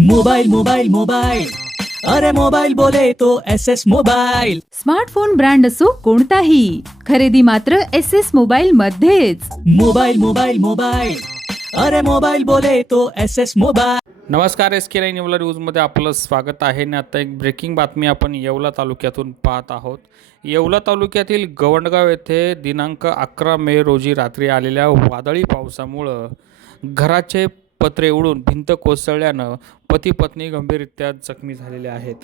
Mobile mobile mobile अरे mobile बोले तो S S mobile smartphone brand असो कोणताही. खरेदी मात्र एस एस मोबाईल मध्येच. मोबाइल मोबाइल मोबाइल अरे मोबाइल बोले तो एस एस मोबाइल नमस्कार एस के नाईन येवला न्यूजमध्ये आपलं स्वागत आहे. आणि आता एक ब्रेकिंग बातमी आपण येवला तालुक्यातून पाहत आहोत. येवला तालुक्यातील गवंडगाव येथे दिनांक अकरा मे रोजी रात्री आलेल्या वादळी पावसामुळं घराचे पत्रे उडून भिंत कोसळल्यानं पती पत्नी गंभीररित्या जखमी झालेले आहेत.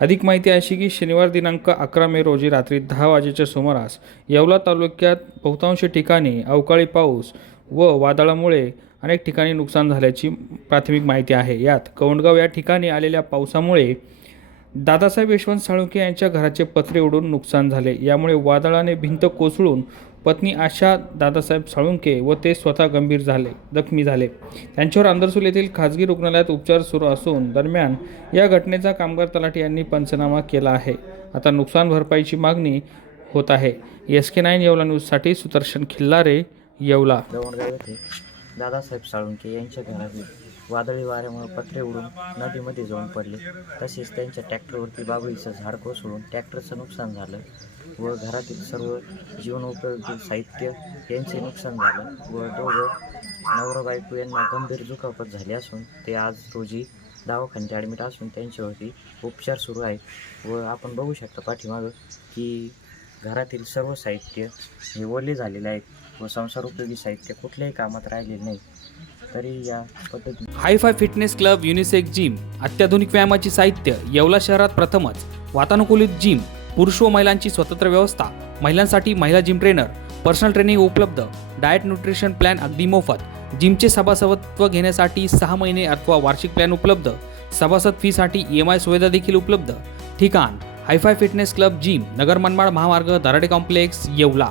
अधिक माहिती अशी की शनिवार दिनांक अकरा मे रोजी रात्री दहा वाजेच्या सुमारास येवला तालुक्यात बहुतांश ठिकाणी अवकाळी पाऊस व वादळामुळे अनेक ठिकाणी नुकसान झाल्याची प्राथमिक माहिती आहे. यात कवंडगाव या ठिकाणी आलेल्या पावसामुळे दादासाहेब यशवंत साळुंके यांच्या घराचे पत्रे उडून नुकसान झाले. यामुळे वादळाने भिंत कोसळून पत्नी आशा दादासाहेब साळुंके व ते स्वतः गंभीर झाले जखमी झाले. त्यांच्यावर अंदरसूल येथील खाजगी रुग्णालयात उपचार सुरू असून दरम्यान या घटनेचा कामगार तलाठी यांनी पंचनामा केला आहे. आता नुकसान भरपाईची मागणी होत आहे. एस के नाईन येवला न्यूजसाठी सुदर्शन खिल्लारे येवला. येथे दादासाहेब साळुंके यांच्या घरातील वादळी वाऱ्यामुळे पत्रे उडून नदीमध्ये जाऊन पडले. तसेच त्यांच्या ट्रॅक्टरवरती बाबळीचं झाड कोसळून ट्रॅक्टरचं नुकसान झालं. व घरातील सर्व जीवनोपयोगी साहित्य यांचे नुकसान झालं व दोघं नवरा बायको यांना गंभीर दुखापत झाली असून ते आज रोजी दवाखान्यात ॲडमिट असून त्यांच्यावरती उपचार सुरू आहेत. व आपण बघू शकता पाठीमागं की घरातील सर्व साहित्य हे ओले झालेले आहेत व संसारोपयोगी साहित्य कुठल्याही कामात राहिलेले नाही. तरी या पद्धतीने hi fi fitness club unisex gym अत्याधुनिक व्यायामाची साहित्य येवला शहरात प्रथमच वातानुकूलित जिम पुरुष व महिलांची स्वतंत्र व्यवस्था महिलांसाठी महिला जिम ट्रेनर पर्सनल ट्रेनिंग उपलब्ध डाएट न्यूट्रिशन प्लॅन अगदी मोफत जिमचे सभासदत्व घेण्यासाठी सहा महिने अथवा वार्षिक प्लॅन उपलब्ध सभासद फीसाठी ई एम आय सुविधा देखील उपलब्ध. ठिकाण hi fi fitness club gym Nagar Manmad महामार्ग दराडे कॉम्प्लेक्स येवला.